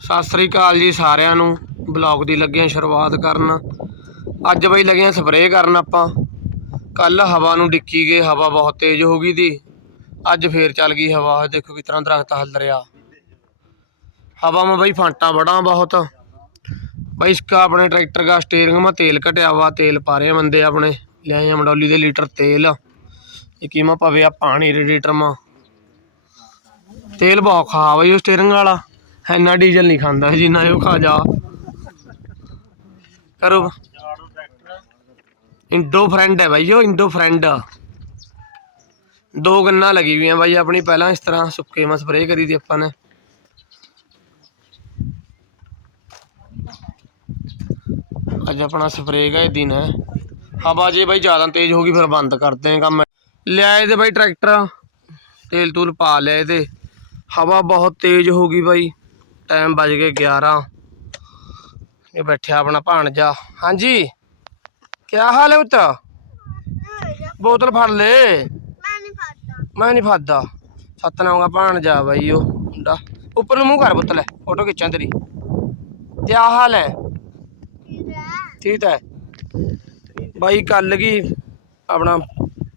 ਸਤਿ ਸ੍ਰੀ ਅਕਾਲ ਜੀ ਸਾਰਿਆਂ ਨੂੰ। ਬਲੌਗ ਦੀ ਲੱਗੇ ਸ਼ੁਰੂਆਤ ਕਰਨ। ਅੱਜ ਬਈ ਲੱਗੇ ਸਪਰੇਅ ਕਰਨ ਆਪਾਂ। ਕੱਲ ਹਵਾ ਨੂੰ ਡਿੱਕੀ ਗਏ ਹਵਾ ਬਹੁਤ ਤੇਜ਼ ਹੋ ਗਈ ਦੀ। ਅੱਜ ਫੇਰ ਚੱਲ ਗਈ ਹਵਾ। ਦੇਖੋ ਕਿਸ ਤਰ੍ਹਾਂ ਦਰਖਤ ਹੱਲ ਰਿਹਾ। ਹਵਾ ਮੈਂ ਬਈ ਫਾਂਟਾਂ ਬੜਾ ਬਹੁਤ। ਬਈ ਇਸਕਾ ਆਪਣੇ ਟਰੈਕਟਰ ਦਾ ਸਟੀਅਰਿੰਗ ਮੈਂ ਤੇਲ ਘਟਿਆ ਵਾ, ਤੇਲ ਪਾ ਰਹੇ ਬੰਦੇ ਆਪਣੇ। ਲਿਆਏ ਆ ਮਡੋਲੀ ਦੇ ਲੀਟਰ ਤੇਲ। ਇਹ ਮੈਂ ਪਵੇ ਆ ਪਾਣੀ ਲੀਟਰ ਮਾ। ਤੇਲ ਬਹੁਤ ਖਾ ਬਈ ਉਹ ਸਟੀਅਰਿੰਗ ਵਾਲਾ। ਇੰਨਾ ਡੀਜ਼ਲ ਨਹੀਂ ਖਾਂਦਾ ਜਿੰਨਾ ਇਹ ਖਾ ਜਾ। ਕਰੋ। ਇੰਡੋ ਫਰੈਂਡ ਹੈ ਬਾਈ ਉਹ ਇੰਡੋ ਫਰੈਂਡ। ਦੋ ਗੰਨਾ ਲਗੀ ਹੋਈਆਂ ਬਾਈ ਆਪਣੀ, ਪਹਿਲਾਂ ਇਸ ਤਰ੍ਹਾਂ ਸੁੱਕੇ ਮਾ ਸਪਰੇਅ ਕਰੀ ਦੀ ਆਪਾਂ ਨੇ। ਅੱਜ ਆਪਣਾ ਸਪਰੇ ਦਾ ਦਿਨ। ਹੈ ਹਵਾ ਜੇ ਬਾਈ ਜ਼ਿਆਦਾ ਤੇਜ਼ ਹੋ ਗਈ, ਫਿਰ ਬੰਦ ਕਰਦੇ ਆ ਕੰਮ। ਲਿਆਏ ਤੇ ਬਾਈ ਟਰੈਕਟਰ। ਤੇਲ ਤੂਲ ਪਾ ਲਿਆ ਇਹਦੇ। ਹਵਾ ਬਹੁਤ ਤੇਜ਼ ਹੋ ਗਈ ਬਾਈ। ਟਾਈਮ ਵੱਜ ਗਏ 11 ਇਹ ਬੈਠਿਆ ਆਪਣਾ ਭਾਣਜਾ। ਹਾਂਜੀ ਕੀ ਹਾਲ ਹੈ ਉੱਤਾ ਬੋਤਲ ਫੜ ਲੈ। ਮੈਂ ਨਹੀਂ ਫੜਦਾ। ਸਤਨਾਮ ਦਾ ਭਾਣਜਾ ਬਾਈ ਉਹ, ਮੁੰਡਾ। ਉੱਪਰ ਨੂੰ ਮੂੰਹ ਕਰ ਪੁੱਤ ਲੈ, ਫੋਟੋ ਖਿੱਚਾਂ ਤੇਰੀ। ਕੀ ਹਾਲ ਹੈ? ਠੀਕ ਹੈ। ਬਾਈ ਕੱਲ ਕੀ ਆਪਣਾ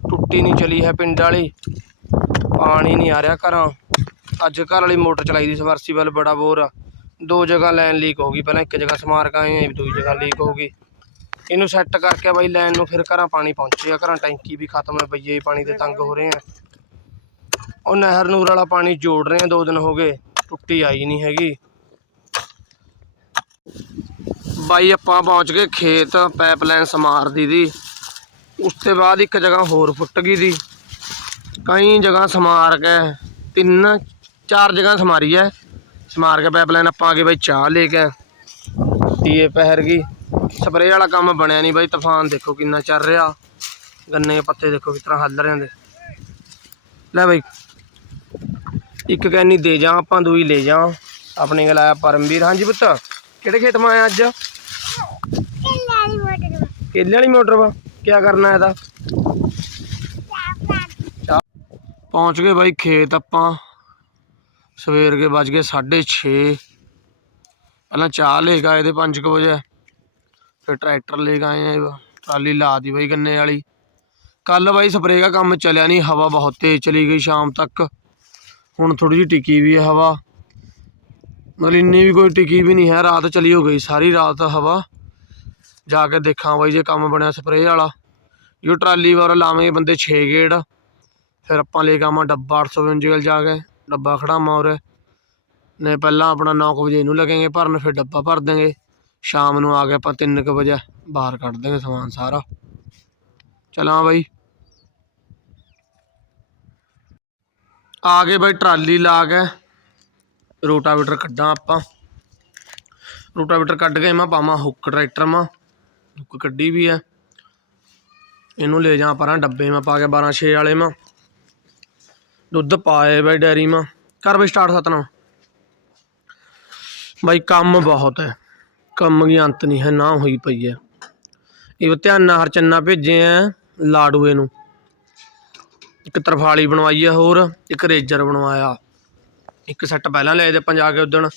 ਟੁੱਟੀ ਨਹੀਂ ਚਲੀ ਹੈ ਪਿੰਡ ਵਾਲੀ। ਪਾਣੀ ਨਹੀਂ ਆ ਰਿਹਾ ਘਰਾਂ। ਅੱਜ ਘਰ ਵਾਲੀ ਮੋਟਰ ਚਲਾਈ ਦੀ ਸਬਰਸੀਬਲ ਬੜਾ ਬੋਰ ਆ। ਦੋ ਜਗ੍ਹਾ ਲਾਈਨ ਲੀਕ ਹੋ ਗਈ, ਪਹਿਲਾਂ ਇੱਕ ਜਗ੍ਹਾ ਸਮਾਰਕ ਆਏ ਆ, ਦੂਜੀ ਜਗ੍ਹਾ ਲੀਕ ਹੋ ਗਈ। ਇਹਨੂੰ ਸੈੱਟ ਕਰਕੇ ਬਾਈ ਲਾਈਨ ਨੂੰ ਫਿਰ ਘਰਾਂ ਪਾਣੀ ਪਹੁੰਚਿਆ ਘਰਾਂ ਟੈਂਕੀ ਵੀ ਖਤਮ ਹੈ ਬਈਏ ਪਾਣੀ ਦੇ ਤੰਗ ਹੋ ਰਹੇ ਆ। ਉਹ ਨਹਿਰ ਨੂਰ ਵਾਲਾ ਪਾਣੀ ਜੋੜ ਰਹੇ ਆ, ਦੋ ਦਿਨ ਹੋ ਗਏ, ਟੁੱਟੀ ਆਈ ਨਹੀਂ ਹੈਗੀ। ਬਾਈ ਆਪਾਂ ਪਹੁੰਚ ਗਏ ਖੇਤ ਪਾਈਪਲਾਈਨ ਸਮਾਰਦੀ ਦੀ। ਉਸ ਤੋਂ ਬਾਅਦ ਇੱਕ ਜਗ੍ਹਾ ਹੋਰ ਫੁੱਟ ਗਈ ਦੀ। ਕਈ ਜਗ੍ਹਾ ਸਮਾਰਕ ਹੈ, ਤਿੰਨ ਚਾਰ ਜਗ੍ਹਾ ਸਮਾਰੀ ਹੈ ਸਮਾਰ ਕੇ ਪਾਈਪਲਾਈਨ ਆਪਾਂ ਆ ਬਾਈ ਚਾਹ ਲੈ ਕੇ। ਤੀਏ ਪਹਿਰ ਗਈ। ਸਪਰੇਅ ਵਾਲਾ ਕੰਮ ਬਣਿਆ ਨਹੀਂ ਬਾਈ, ਤੂਫਾਨ ਦੇਖੋ ਕਿੰਨਾ ਚੱਲ ਰਿਹਾ। ਗੰਨੇ ਦੇ ਪੱਤੇ ਦੇਖੋ ਕਿਸ ਤਰ੍ਹਾਂ ਹੱਲ ਰਹੇ ਨੇ ਲੈ ਬਾਈ, ਇੱਕ ਕੈਨੀ ਦੇ ਜਾ ਆਪਾਂ ਦੂਈ ਲੈ ਜਾ ਆਪਣੇ ਕੋਲ ਆਇਆ ਪਰਮਵੀਰ। ਹਾਂਜੀ ਪੁੱਤ, ਕਿਹੜੇ ਖੇਤ ਮਾ ਆਇਆ ਅੱਜ? ਕੇਲੇ ਵਾਲੀ ਮੋਟਰ ਵਾ। ਕੀ ਕਰਨਾ ਇਹਦਾ? ਪਹੁੰਚ ਗਏ ਬਾਈ ਖੇਤ ਆਪਾਂ। ਸਵੇਰ ਕੇ ਵੱਜ ਗਏ 6:30 ਪਹਿਲਾਂ ਚਾਹ ਲੈ ਕੇ ਆਏ ਤੇ 5 ਵਜੇ। ਫਿਰ ਟਰੈਕਟਰ ਲੈ ਕੇ ਆਏ ਆ ਟਰਾਲੀ ਲਾ ਦੀ ਬਾਈ ਗੰਨੇ ਵਾਲੀ। ਕੱਲ ਬਾਈ ਸਪਰੇਅ ਦਾ ਕੰਮ ਚੱਲਿਆ ਨਹੀਂ, ਹਵਾ ਬਹੁਤ ਤੇਜ਼ ਚਲੀ ਗਈ ਸ਼ਾਮ ਤੱਕ। ਹੁਣ ਥੋੜੀ ਜਿਹੀ ਟਿਕੀ ਵੀ ਹੈ ਹਵਾ। ਮਤਲਬ ਇੰਨੀ ਵੀ ਕੋਈ ਟਿਕੀ ਵੀ ਨਹੀਂ ਹੈ, ਰਾਤ ਚਲੀ ਹੋ ਗਈ ਸਾਰੀ ਰਾਤ ਹਵਾ। ਜਾ ਕੇ ਦੇਖਾਂ ਬਾਈ ਜੇ ਕੰਮ ਬਣਿਆ ਸਪਰੇਅ ਵਾਲਾ। ਜੋ ਟਰਾਲੀ ਵਾਰ ਲਾਵਾਂਗੇ ਬੰਦੇ 6 ਗੇੜ। ਫਿਰ ਆਪਾਂ ਲੈ ਕੇ ਆਵਾਂ ਡੱਬਾ 855 ਜਾ ਕੇ। ਡੱਬਾ ਖੜਾਵਾਂ ਉਰੇ। ਨੇ ਪਹਿਲਾਂ ਆਪਣਾ 9 ਵਜੇ ਇਹਨੂੰ ਲੱਗेंगे ਭਰਨ, ਫਿਰ ਡੱਬਾ ਭਰ ਦਾਂਗੇ ਸ਼ਾਮ ਨੂੰ ਆ ਕੇ ਆਪਾਂ 3 ਵਜੇ ਬਾਹਰ ਕੱਢ ਦਾਂਗੇ ਸਮਾਨ ਸਾਰਾ। ਚਲਾਂ ਬਾਈ। ਆ ਕੇ ਬਾਈ ਟਰਾਲੀ ਲਾ ਕੇ। ਰੋਟਾਵੇਟਰ ਕੱਢਾਂ ਆਪਾਂ। ਰੋਟਾਵੇਟਰ ਕੱਢ ਕੇ ਮੈਂ ਪਾਵਾਂ ਹੁੱਕ ਟਰੈਕਟਰ ਮਾ। ਹੁੱਕ ਕੱਢੀ ਵੀ ਆ। ਇਹਨੂੰ ਲੈ ਜਾ ਪਰਾਂ ਡੱਬੇ ਮੈਂ ਪਾ ਕੇ 12 6 ਵਾਲੇ ਮਾ। ਦੁੱਧ ਪਾਏ ਬਾਈ ਡੈਰੀ ਮਾ। ਕਰ ਬਈ ਸਟਾਰਟ ਸਤਨਾ ਬਾਈ ਕੰਮ ਬਹੁਤ ਹੈ। ਕੰਮ ਦੀ ਅੰਤ ਨਹੀਂ ਹੈ, ਨਾ ਹੋਈ ਪਈ ਹੈ। ਇਹ ਧਿਆਨ ਨਾਲ ਹਰਚੰਨਾ ਭੇਜੇ ਆ ਲਾੜੂਏ ਨੂੰ। ਇੱਕ ਤਰਫਾਲੀ ਬਣਵਾਈ ਆ ਹੋਰ, ਇੱਕ ਰੇਜਰ ਬਣਵਾਇਆ। ਇੱਕ ਸੈੱਟ ਪਹਿਲਾਂ ਲਏ ਤੇ ਆਪਾਂ ਜਾ ਕੇ ਉਦਣ,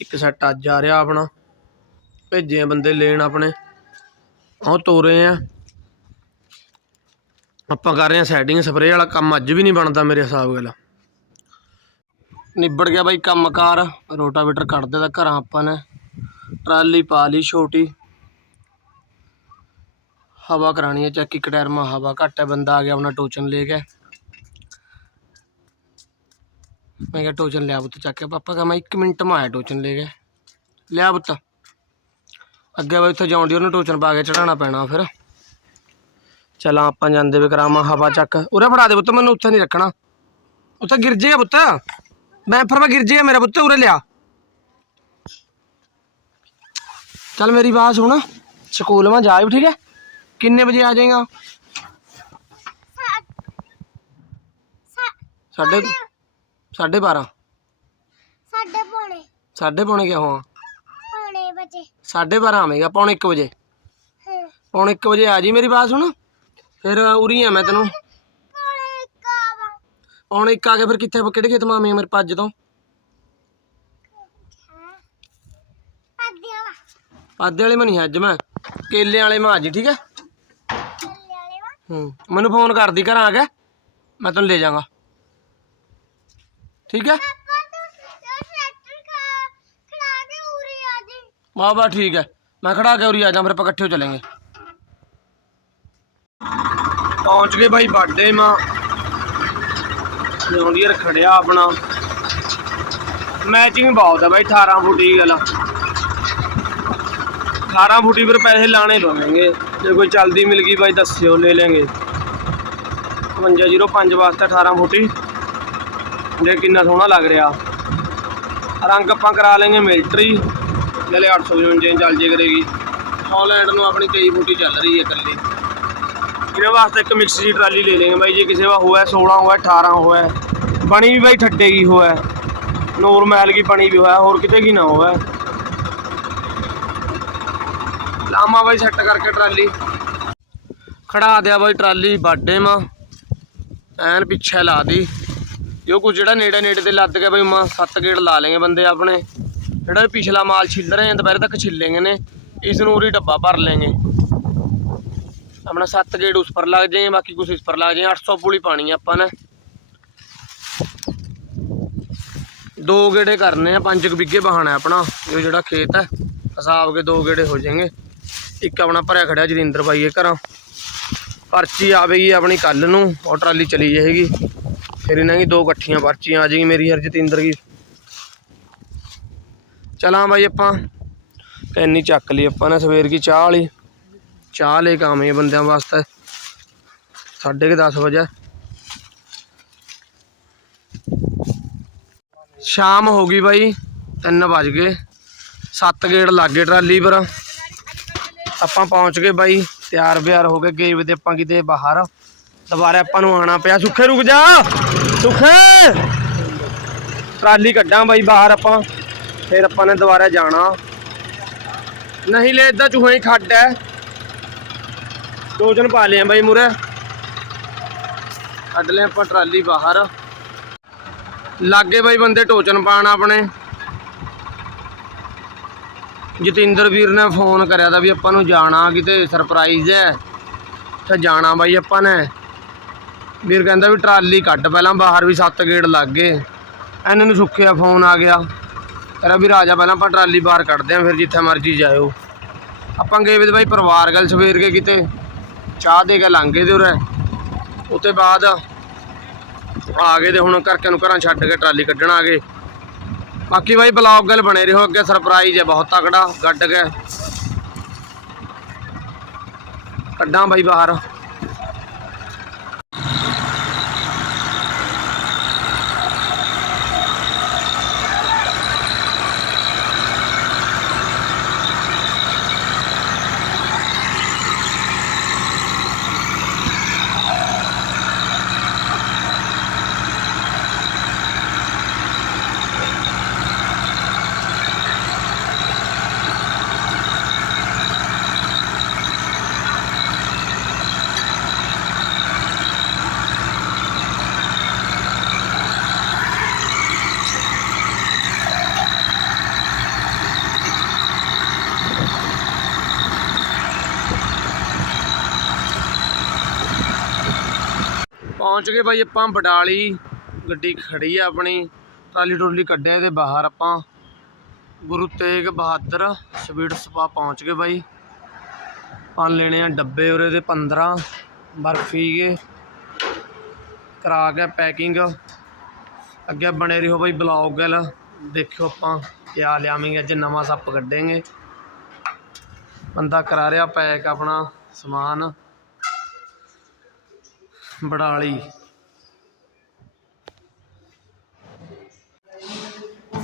ਇੱਕ ਸੈੱਟ ਅੱਜ ਆ ਰਿਹਾ ਆਪਣਾ। ਭੇਜੇ ਆ ਬੰਦੇ, ਲੈਣ ਆਪਣੇ। ਉਹ ਤੋਰੇ ਆ। ਆਪਾਂ ਕਰ ਰਹੇ ਹਾਂ ਸੈਟਿੰਗ ਸਪਰੇਅ ਵਾਲਾ ਕੰਮ ਅੱਜ ਵੀ ਨਹੀਂ ਬਣਦਾ ਮੇਰੇ ਹਿਸਾਬ ਨਾਲ। ਨਿਬੜ ਗਿਆ ਬਾਈ ਕੰਮਕਾਰ, ਰੋਟਾਵੇਟਰ ਕੱਢ ਦਿੱਤਾ ਘਰਾਂ ਆਪਾਂ ਨੇ। ਟਰਾਲੀ ਪਾ ਲਈ ਛੋਟੀ। ਹਵਾ ਕਰਾਣੀ ਹੈ ਚੈੱਕ ਇੱਕ ਟਾਇਰ, ਮਾ ਹਵਾ ਘੱਟ ਹੈ, ਬੰਦਾ ਆ ਗਿਆ ਆਪਣਾ ਟੋਚਨ ਲੈ ਕੇ। ਮੈਂ ਕਿਹਾ ਟੋਚਨ ਲਿਆ ਪੁੱਤ, ਚੱਕ ਕੇ ਪਾਪਾ ਕਹਾਂ ਮੈਂ 1 ਮਿੰਟ ਮਾ ਆਇਆ ਟੋਚਨ ਲੈ ਕੇ। ਲਿਆ ਪੁੱਤ। ਅੱਗੇ ਬਾਈ ਉੱਥੇ ਜਾਉਂਦੀ ਉਹਨੂੰ ਟੋਚਨ ਪਾ ਕੇ ਚੜਾਉਣਾ ਪੈਣਾ ਫਿਰ। ਚਲਾਂ ਆਪਾਂ ਜਾਂਦੇ ਵੀ ਕਰਾਵਾਂ ਹਵਾ ਚੱਕ। ਉਰੇ ਫੜਾ ਦੇ ਪੁੱਤ ਮੈਨੂੰ ਉੱਥੇ ਨਹੀਂ ਰੱਖਣਾ। ਉੱਥੇ ਗਿਰ ਜੇਗਾ ਪੁੱਤ। ਮੈਂ ਫਿਰ ਮੈਂ ਗਿਰ ਜੇਗਾ ਮੇਰਾ ਪੁੱਤ ਉਰੇ ਲਿਆ। ਚੱਲ ਮੇਰੀ ਬਾਤ ਸੁਣ। ਸਕੂਲ ਮਾ ਜਾ ਵੀ ਠੀਕ ਹੈ? ਕਿੰਨੇ ਵਜੇ ਆ ਜਾਏਗਾ? ਸਾਢੇ ਸਾਢੇ 12 ਸਾਡੇ ਪੌਣੇ। ਸਾਢੇ ਪੌਣੇ ਕਿਆ ਹੋਆ ਪੌਣੇ ਵਜੇ। ਸਾਢੇ 12 ਆਵੇਂਗਾ ਪੌਣੇ 1 ਵਜੇ। ਹਾਂ। ਪੌਣੇ 1 ਵਜੇ ਆ ਜੀ ਮੇਰੀ ਬਾਤ ਸੁਣ। ਫਿਰ ਉਰੀ ਆ ਮੈਂ ਤੈਨੂੰ। ਕਾਵਾ ਪੌਣੇ 1 ਆ ਕੇ ਫਿਰ ਕਿੱਥੇ ਕਿਹੜੇ ਖੇਤ ਮਾਮੇ ਮੇਰੇ ਪੱਜ ਤੋਂ? ਪਾਦੇ ਵਾਲੇ ਮੈਂ ਨਹੀਂ ਅੱਜ ਮੈਂ ਕੇਲੇ ਵਾਲੇ ਮੈਂ ਅੱਜ ਠੀਕ ਹੈ ਚੱਲੇ ਵਾਲੇ ਵਾ ਹੂੰ ਮੈਨੂੰ ਫੋਨ ਕਰਦੀ ਘਰਾਂ ਆ ਕੇ ਮੈਂ ਤੈਨੂੰ ਲੈ ਜਾਵਾਂਗਾ ਠੀਕ ਹੈ ਪਾਪਾ ਤੂੰ ਟਰੈਕਟਰ ਖੜਾ ਉਰੀ ਆ ਜੀ। ਠੀਕ ਹੈ ਮੈਂ ਖੜਾ ਕੇ ਉਰੀ ਆ ਜਾ ਫਿਰ ਆਪਾਂ ਇਕੱਠੇ ਹੋ ਚੱਲਾਂਗੇ। ਪਹੁੰਚ ਗਏ ਭਾਈ ਬਾਡੇ ਮਾਂ। ਜੌਂਡੀਅਰ ਖੜਿਆ ਆਪਣਾ। ਮੈਚਿੰਗ ਬਹੁਤ ਹੈ ਭਾਈ 18 ਫੁੱਟੀ ਗੱਲ 18 ਫੁੱਟੀ ਪਰ ਪੈਸੇ ਲਾਣੇ ਪਵੇਂਗੇ। ਜੇ ਕੋਈ ਚਲਦੀ ਮਿਲ ਗਈ ਭਾਈ ਦੱਸਿਓ, ਲੈ ਲੈਂਗੇ। 5505 ਵਾਸਤੇ 18 ਫੁੱਟੀ ਜੇ ਕਿੰਨਾ ਸੋਹਣਾ ਲੱਗ ਰਿਹਾ। ਰੰਗ ਆਪਾਂ ਕਰਾ ਲੈਂਗੇ ਮਿਲਟਰੀ ਜਿਹੜੇ 855 ਚੱਲ ਜੇ ਕਰੇਗੀ। ਹਾਲੈਂਡ ਨੂੰ ਆਪਣੀ 23 ਫੁੱਟੀ ਚੱਲ ਰਹੀ ਹੈ ਇਕੱਲੀ। ਇਹਨਾਂ ਵਾਸते एक मिक्स जी ट्राली ले लेंगे भाई जी किसी का हुआ है सोलह हुआ है अठारह हुआ है बनी भी भाई ठट्टे की हुआ है नॉर्मैल की बनी भी हुआ है और कितने की ना हुआ है लामा ਖੜਾ ਦਿਆ ਬਾਈ ਟਰਾਲੀ ਬਾਡੇ ਮਾ, ਐਨ ਪਿੱਛੇ ਲਾ ਦੀ। ਜੋ ਕੁ ਜਿਹੜਾ ਨੇੜੇ ਨੇੜੇ ਤੇ ਲੱਦ ਗਿਆ ਬਾਈ, ਮਾ ਸੱਤ ਗੇੜ ਲਾ ਲੇਗੇ ਬੰਦੇ ਆਪਣੇ। ਜਿਹੜਾ ਪਿਛਲਾ ਮਾਲ ਛਿੱਲ ਰਹੇ ਆ ਦੁਪਹਿਰ ਤੱਕ ਛਿੱਲੇਗੇ ਨੇ, ਇਸ ਨੂੰ ਉਰੀ ਡੱਬਾ ਭਰ ਲੇਗੇ ਆਪਣਾ ਸੱਤ ਗੇੜ ਉਸ ਪਰ ਲੱਗ ਜਾਏ ਬਾਕੀ ਕੁਝ ਇਸ ਪਰ ਲੱਗ ਜਾਏ 800 ਪੁਲੀ ਪਾਣੀ ਆ ਆਪਾਂ ਨੇ। ਦੋ ਗੇੜੇ ਕਰਨੇ ਆ, ਪੰਜ ਕੁ ਬਿੱਗੇ ਬਹਾਣਾ ਆਪਣਾ। ਇਹ ਜਿਹੜਾ ਖੇਤ ਹੈ, ਹਿਸਾਬ ਕੇ ਦੋ ਗੇੜੇ ਹੋ ਜਾਣਗੇ ਇੱਕ ਆਪਣਾ ਭਰਿਆ ਖੜਿਆ ਜਰਿੰਦਰ ਬਾਈ ਇਹ ਘਰਾਂ। ਪਰਚੀ ਆਵੇਗੀ ਆਪਣੀ ਕੱਲ ਨੂੰ, ਉਹ ਟਰਾਲੀ ਚਲੀ ਜਾਏਗੀ। ਫਿਰ ਇਹਨਾਂ ਦੀ ਦੋ ਇਕੱਠੀਆਂ ਪਰਚੀਆਂ ਆ ਜਾਏਗੀ ਮੇਰੀ ਹਰ ਜਤਿੰਦਰ ਦੀ। ਚਲਾਂ ਬਾਈ ਆਪਾਂ। ਕੈਨੀ ਚੱਕ ਲਈ ਆਪਾਂ ਨੇ ਸਵੇਰ ਕੀ ਚਾਹ ਵਾਲੀ। ਚਾਹ ਲੈ ਕੇ ਆਵੇਂ ਬੰਦਿਆਂ ਵਾਸਤੇ। ਸਾਢੇ ਕੁ ਦਸ ਵਜੇ। ਸ਼ਾਮ ਹੋ ਗਈ ਬਾਈ 3 ਵਜ ਗਏ। ਸੱਤ ਗੇੜ ਲੱਗੇ ਟਰਾਲੀ ਪਰ। ਆਪਾਂ ਪਹੁੰਚ ਗਏ ਬਾਈ, ਤਿਆਰ ਬਿਆਰ ਹੋ ਗਏ ਵੇ ਤੇ ਆਪਾਂ ਕਿਤੇ ਬਾਹਰ। ਦੁਬਾਰਾ ਆਪਾਂ ਨੂੰ ਆਣਾ ਪਿਆ। ਸੁੱਖੇ, ਰੁਕ ਜਾ। ਸੁੱਖੇ। ਟਰਾਲੀ ਕੱਢਾਂ ਬਾਈ ਬਾਹਰ ਆਪਾਂ। ਫਿਰ ਆਪਾਂ ਨੇ ਦੁਬਾਰਾ ਜਾਣਾ। ਨਹੀਂ ਲੈ ਇਦਾਂ ਚੂਹੇ ਹੀ ਖੱਡ ਹੈ ਦੋ ਜਣ ਪਾ ਲਿਆ ਬਾਈ ਮੁਰੇ ਕੱਢ ਲਿਆ ਆਪਾਂ ਟਰਾਲੀ ਬਾਹਰ। ਲਾਗੇ ਬਾਈ ਬੰਦੇ ਟੋਚਨ ਪਾਣ ਆਪਣੇ। ਜਤਿੰਦਰ ਵੀਰ ਨੇ ਫੋਨ ਕਰਿਆ ਤਾਂ ਵੀ ਆਪਾਂ ਨੂੰ ਜਾਣਾ ਕਿਤੇ ਸਰਪ੍ਰਾਈਜ਼ ਹੈ। ਤਾਂ ਜਾਣਾ ਬਾਈ ਆਪਾਂ ਨੇ। ਵੀਰ ਕਹਿੰਦਾ ਵੀ ਟਰਾਲੀ ਕੱਢ, ਪਹਿਲਾਂ ਬਾਹਰ ਵੀ ਸੱਤ ਗੇੜ ਲੱਗ ਗਏ। ਇਹਨਾਂ ਨੂੰ ਸੁੱਖਿਆ ਫੋਨ ਆ ਗਿਆ। ਕਹਿੰਦਾ ਵੀ ਰਾਜਾ, ਪਹਿਲਾਂ ਆਪਾਂ ਟਰਾਲੀ ਬਾਹਰ ਕੱਢਦੇ ਆਂ ਫਿਰ ਜਿੱਥੇ ਮਰਜ਼ੀ ਜਾਇਓ। ਆਪਾਂ ਗਏ ਵੀ ਬਾਈ ਪਰਿਵਾਰ ਗੱਲ ਸਵੇਰ ਕੇ ਕਿਤੇ। ਚਾਹ ਦੇ ਕੇ ਲੰਘੇ ਦੇ ਉਰੇ। ਉਤੇ ਬਾਅਦ ਆ ਗਏ ਤੇ ਹੁਣ ਕਰਕੇ ਨੂੰ ਘਰਾਂ ਛੱਡ ਕੇ ਟਰਾਲੀ ਕੱਢਣ ਆ ਗਏ। ਬਾਕੀ ਬਾਈ ਬਲੌਗ ਗੱਲ ਬਣੇ ਰਹੋ, ਅੱਗੇ ਸਰਪ੍ਰਾਈਜ਼ ਹੈ ਬਹੁਤ ਤਕੜਾ, ਗੱਡ ਕੇ। ਕੱਢਾਂ ਬਾਈ ਬਾਹਰ। ਪਹੁੰਚ ਗਏ ਬਾਈ ਆਪਾਂ ਬਡਾਲੀ, ਗੱਡੀ ਖੜੀ ਆ ਆਪਣੀ, ਟਰਾਲੀ ਟੋਲੀ ਕੱਢਿਆ ਇਹਦੇ ਬਾਹਰ ਆਪਾਂ। ਗੁਰੂ ਤੇਗ ਬਹਾਦਰ ਸਵੀਟ ਸਪਾ ਪਹੁੰਚ ਗਏ ਬਾਈ। ਆਪਾਂ ਲੈਣੇ ਆ ਡੱਬੇ ਉਰੇ ਦੇ 15 ਬਰਫੀ ਗਏ ਕਰਾ ਕੇ ਪੈਕਿੰਗ। ਅੱਗੇ ਬਣੇ ਰਹੋ ਬਾਈ ਬਲੌਗ ਗੱਲ ਦੇਖਿਓ ਆਪਾਂ ਕਿਆ ਲਿਆਵਾਂਗੇ, ਅੱਜ ਨਵਾਂ ਸੱਪ ਕੱਢਾਂਗੇ। ਬੰਦਾ ਕਰਾ ਰਿਹਾ ਪੈਕ ਆਪਣਾ ਸਮਾਨ। ਬੜਾਲੀ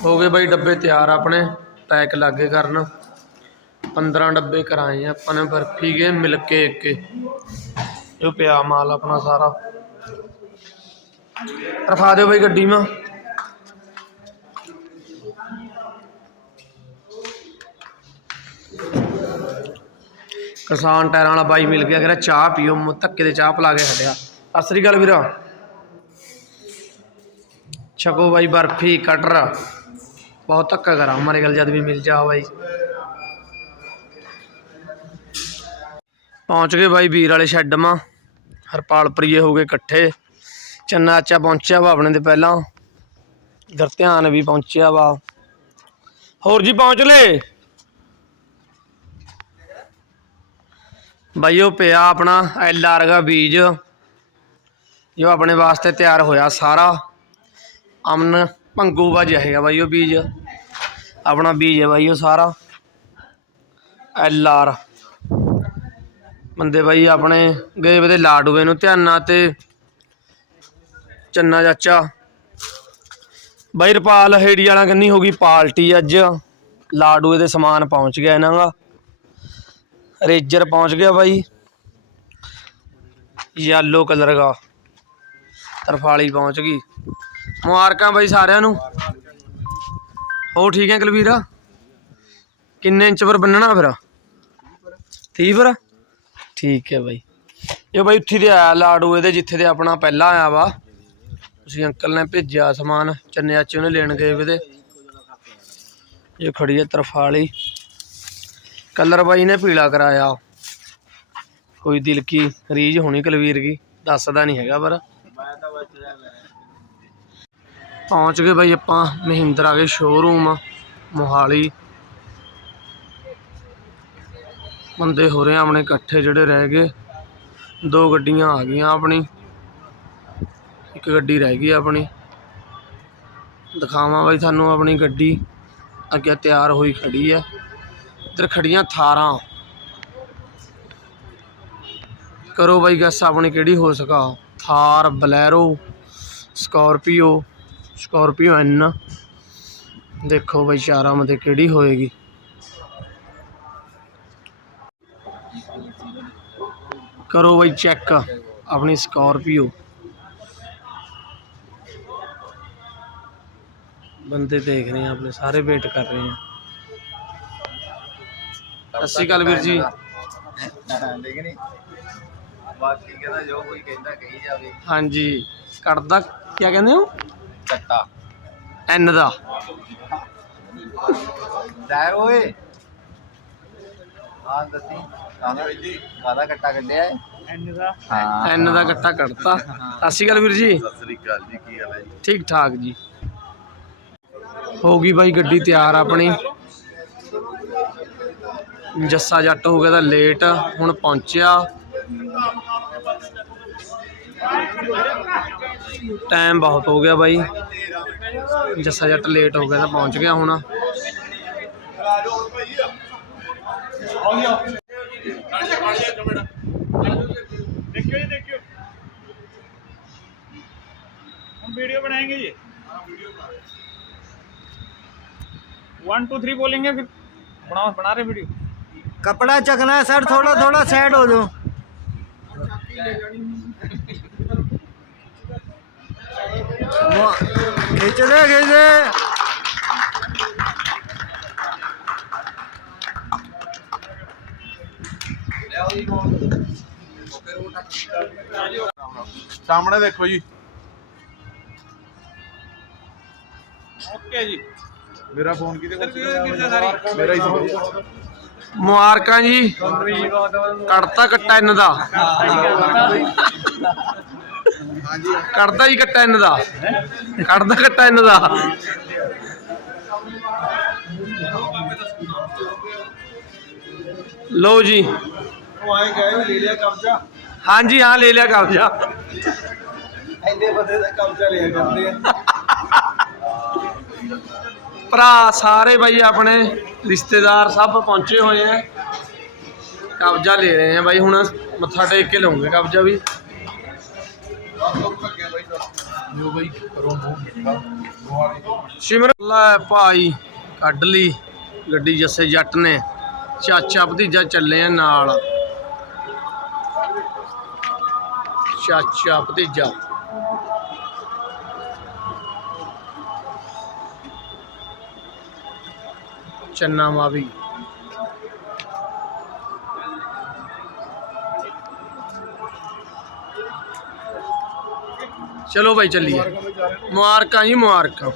ਹੋ ਗਏ ਬਾਈ ਡੱਬੇ ਤਿਆਰ ਆਪਣੇ, ਪੈਕ ਲਾਗੇ ਕਰਨ। 15 ਡੱਬੇ ਕਰਾਏ ਆਪਾਂ ਨੇ, ਬਰਫੀ ਕੇ ਮਿਲ ਕੇ। ਇਹ ਪਿਆ ਮਾਲ ਆਪਣਾ ਸਾਰਾ। ਰਖਾ ਦਿਓ ਬਾਈ ਗੱਡੀ ਮਾ। ਕਿਸਾਨ ਟਾਇਰਾਂ ਵਾਲਾ ਬਾਈ ਮਿਲ ਗਿਆ, ਕਹਿੰਦਾ ਚਾਹ ਪੀਓ ਧੱਕੇ ਦੇ ਚਾਹ ਪਿਲਾ ਕੇ ਹਟਿਆ। ਸਤਿ ਸ੍ਰੀ ਅਕਾਲ ਵੀਰਾ। ਛਕੋ ਬਾਈ ਬਰਫੀ, ਕਟਰ। ਬਹੁਤ ਧੱਕਾ ਕਰਾ, ਹਮਾਰੇ ਗੱਲ ਜਦ ਵੀ ਮਿਲ ਜਾ ਬਾਈ। ਪਹੁੰਚ ਗਏ ਬਾਈ ਵੀਰ ਵਾਲੇ ਸ਼ੈੱਡ ਮਾ। ਹਰਪਾਲ ਪ੍ਰੀਏ ਹੋ ਗਏ ਇਕੱਠੇ। ਚੰਨਾ ਆਚਾ ਪਹੁੰਚਿਆ ਵਾ ਆਪਣੇ ਦੇ ਪਹਿਲਾਂ। ਇਧਰ ਧਿਆਨ ਵੀ ਪਹੁੰਚਿਆ ਵਾ। ਹੋਰ ਜੀ ਪਹੁੰਚ ਲੈ। ਬਾਈ ਉਹ ਪਿਆ ਆਪਣਾ, ਐਲ ਆਰ ਦਾ ਬੀਜ। ਜੋ ਆਪਣੇ ਵਾਸਤੇ ਤਿਆਰ ਹੋਇਆ ਸਾਰਾ। ਅਮਨ, ਭੰਗੂ ਵਾ ਹੈਗਾ ਬਾਈ ਉਹ ਬੀਜ। ਆਪਣਾ ਬੀਜ ਹੈ ਬਾਈ ਉਹ ਸਾਰਾ। L R. ਬੰਦੇ ਬਾਈ ਆਪਣੇ ਗਏ ਵੇ ਲਾਡੂਏ ਨੂੰ ਧਿਆਨਾ ਤੇ ਚੰਨਾ ਚਾਚਾ। ਬਾਈ ਰਪਾਲ ਹੇੜੀ ਵਾਲਾ ਕੰਨੀ ਹੋ ਗਈ ਪਾਲਟੀ ਅੱਜ। ਲਾਡੂਏ ਦੇ ਸਮਾਨ ਪਹੁੰਚ ਗਿਆ ਇਹਨਾਂ ਦਾ। ਰੇਜਰ ਪਹੁੰਚ ਗਿਆ ਬਾਈ। ਯੈਲੋ ਕਲਰ ਦਾ। ਤਰਫਾਲੀ ਪਹੁੰਚ ਗਈ। ਮੁਬਾਰਕਾਂ ਬਾਈ ਸਾਰਿਆਂ ਨੂੰ। ਹੋ ਠੀਕ ਹੈ ਕੁਲਵੀਰਾ? ਕਿੰਨੇ ਇੰਚ ਪਰ ਬੰਨਣਾ ਫਿਰ? 30 ਪਰ? ਠੀਕ ਹੈ ਬਾਈ। ਇਹ ਬਾਈ ਉੱਥੇ ਦੇ ਆਇਆ ਲਾਡੂ ਇਹਦੇ, ਜਿੱਥੇ ਤੇ ਆਪਣਾ ਪਹਿਲਾ ਆਇਆ ਵਾ। ਤੁਸੀਂ ਅੰਕਲ ਨੇ ਭੇਜਿਆ ਸਮਾਨ ਚੰਨਿਆ ਚ ਉਹਨੇ ਲੈਣ ਗਏ ਵੇ ਤੇ। ਇਹ ਖੜੀ ਹੈ ਤਰਫਾਲੀ। ਕਲਰ ਬਾਈ ਨੇ ਪੀਲਾ ਕਰਾਇਆ। ਕੋਈ ਦਿਲ ਕੀ ਰੀਝ ਹੋਣੀ ਕਲਵੀਰ ਕੀ ਦੱਸਦਾ ਨਹੀਂ ਹੈਗਾ ਪਰ। ਪਹੁੰਚ ਗਏ ਬਾਈ ਆਪਾਂ, ਮਹਿੰਦਰਾ ਦੇ ਸ਼ੋਰੂਮ ਮੋਹਾਲੀ। ਬੰਦੇ ਹੋ ਰਹੇ ਆ ਆਪਣੇ ਇਕੱਠੇ ਜਿਹੜੇ ਰਹਿ ਗਏ। ਦੋ ਗੱਡੀਆਂ ਆ ਗਈਆਂ ਆਪਣੀ। ਇੱਕ ਗੱਡੀ ਰਹਿ ਗਈ ਆਪਣੀ। ਦਿਖਾਵਾਂ ਬਾਈ ਤੁਹਾਨੂੰ ਆਪਣੀ ਗੱਡੀ। ਅੱਗੇ ਤਿਆਰ ਹੋਈ ਖੜੀ ਹੈ ਇੱਧਰ ਖੜੀਆਂ ਥਾਰਾਂ। ਕਰੋ ਬਾਈ ਗੱਸ ਆਪਣੀ ਕਿਹੜੀ ਹੋ ਸਕਾ। Thar, Bolero, Scorpio, Scorpio N. ਦੇਖੋ ਬਾਈ ਚਾਰਾਂ ਮਤੇ ਕਿਹੜੀ ਹੋਏਗੀ। ਕਰੋ ਬਾਈ ਚੈੱਕ ਆਪਣੀ ਸਕੋਰਪੀਓ। ਬੰਦੇ ਦੇਖ ਰਹੇ ਆ, ਆਪਣੇ ਸਾਰੇ ਵੇਟ ਕਰ ਰਹੇ ਆ। ਸਤਿ ਸ਼੍ਰੀ ਅਕਾਲ ਵੀਰ ਜੀ। ਠੀਕ ਨਹੀਂ? ਬਾਕੀ ਕਹਿੰਦਾ ਜੋ ਕੋਈ ਕਹਿੰਦਾ ਕਹੀ ਜਾਵੇ। ਹਾਂਜੀ। ਕੱਟਦਾ ਕੀ ਕਹਿੰਦੇ ਹੋ? ਕੱਟਾ ਐਨ ਦਾ। ਟਾਇਰ ਓਏ। ਹਾਂ ਦੱਸੀ। ਕਾਹਦਾ ਕਾਹਦਾ ਕੱਟਾ ਕੱਢਿਆ ਹੈ ਐਨ ਦਾ। ਹਾਂ। ਐਨ ਦਾ ਕੱਟਾ ਕੱਟਤਾ ਸਤਿ ਸ਼੍ਰੀ ਅਕਾਲ ਵੀਰ ਜੀ। ਸਤਿ ਸ੍ਰੀ ਅਕਾਲ ਜੀ ਕੀ ਹਾਲ ਹੈ ਜੀ? ਠੀਕ ਠਾਕ ਜੀ। ਹੋ ਗਈ ਬਾਈ ਗੱਡੀ ਤਿਆਰ ਆਪਣੀ। ਜੱਸਾ ਜੱਟ ਹੋ ਗਿਆ ਤਾਂ ਲੇਟ ਹੁਣ ਪਹੁੰਚਿਆ। टाइम बहुत हो गया भाई। जसा जट लेट हो गया तो पहुँच गया होना थ्री बोलेंगे फिर। बना बना रहे वीडियो कपड़ा चकना है सर थोड़ा थोड़ा सैड हो जाओ। ਖਿੱਚਦੇ ਖਿੱਚਦੇ ਸਾਹਮਣੇ ਦੇਖੋ ਜੀ। ਓਕੇ ਜੀ। ਮੇਰਾ ਫੋਨ ਕਿਤੇ ਮੇਰਾ ਹੀ ਫੋਨ ਮੁਬਾਰਕਾਂ ਜੀ। ਕੱਟਤਾ ਕੱਟਾ ਇਹਨਾਂ ਦਾ। ਕੱਟਦਾ ਜੀ ਕੱਟਾ ਇਹਨਾਂ ਦਾ। ਕੱਟਦਾ ਕੱਟਾ ਇਹਨਾਂ ਦਾ। ਲਓ ਜੀ। ਉਹ ਆਏ ਗਏ ਲੈ ਲਿਆ ਕਬਜ਼ਾ। ਹਾਂਜੀ ਹਾਂ ਲੈ ਲਿਆ ਕਬਜ਼ਾ। ਐਨੇ ਬੰਦੇ ਦਾ ਕਬਜ਼ਾ ਲਿਆ ਕਰਦੇ ਆ। ਭਰਾ ਸਾਰੇ ਬਾਈ ਆਪਣੇ ਰਿਸ਼ਤੇਦਾਰ ਸਭ ਪਹੁੰਚੇ ਹੋਏ ਆ। ਕਬਜ਼ਾ ਲੈ ਰਹੇ ਆ ਬਾਈ ਹੁਣ ਮੱਥਾ ਟੇਕ ਕੇ ਲਵਾਂਗੇ ਕਬਜ਼ਾ ਵੀ। ਜੋ ਬਈ ਕਰੋ ਮੂੰਹ ਮਿੱਠਾ ਸਿਮਰ ਲੈ ਭਾਈ, ਕੱਢ ਲਈ। ਗੱਡੀ ਜੱਸੇ ਜੱਟ ਨੇ। ਚਾਚਾ ਭਤੀਜਾ ਚੱਲੇ ਆ ਨਾਲ। ਚਾਚਾ ਭਤੀਜਾ। ਚੰਨਾ ਮਾਵੀ। ਚਲੋ ਭਾਈ ਚੱਲੀਏ। ਮੁਬਾਰਕਾਂ ਜੀ ਮੁਬਾਰਕਾਂ।